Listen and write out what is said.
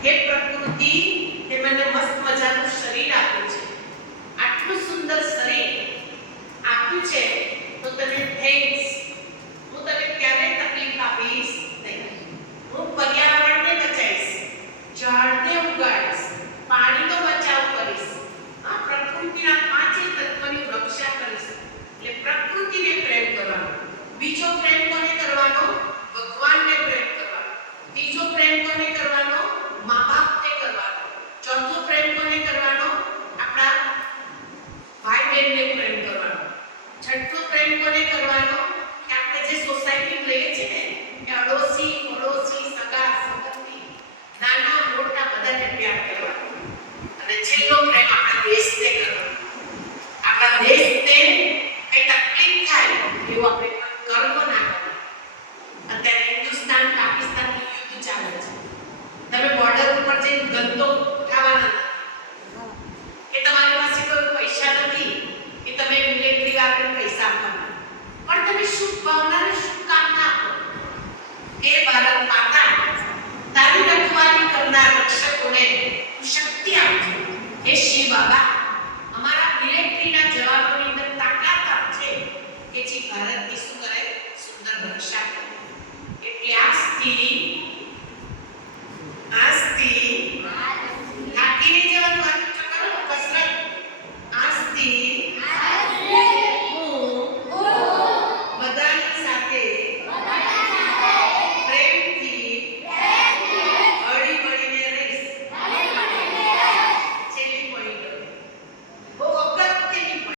હે પ્રકૃતિ તે મને મસ્ત મજાનું શરીર આપ્યું છે આટલું સુંદર શરીર આપ્યું છે તો તને થેન્ક્સ હું તને ક્યારેય તકલીફ આપીશ નહીં હું પર્યાવરણને બચાવીશ ઝાડને ઉગાડીશ પાણીનો બચાવ કરીશ આ પ્રકૃતિના પાંચે તત્વની રક્ષા કરીશ એટલે પ્રકૃતિને પ્રેમ કરવાનો બીજો પ્રેમ કોને કરવાનો ભગવાનને પ્રેમ કરવાનો ત્રીજો પ્રેમ કોને કરવાનો મા બાપને કરવાનો ચોથો પ્રેમ કોને કરવાનો આપણા ભાઈ બહેનને પ્રેમ કરવાનો કોને કરવાનો કે આપણે જે સોસાયટી લઈએ છીએ ને, કે અડોશી, પડોશી, સગા, સંબંધી, નાના, મોટા, બધાને પ્યાર કરવાનો. અને છેલ્લો પ્રેમ આપણા દેશને કરવાનો. આપણા દેશને કઈ તકલીફ થાય એવું આપણે કર્મ ના કરવું અત્યારે હિન્દુસ્તાન, પાકિસ્તાનનું યુદ્ધ ચાલે છે. તમે બોર્ડર ઉપર જઈને ગંદો શુભભાવનાને શુભકામના આપો. હે ભારત માતા, તારી રખવાળી કરનાર રક્ષકોને શક્તિ આપજો હે શિવ બાબા, અમારા મિલિટરીના જવાનોની અંદર તાકાત આપજે કે જે ભારતની શું કરે, સુંદર રક્ષા એટલે આ સ્થિતિ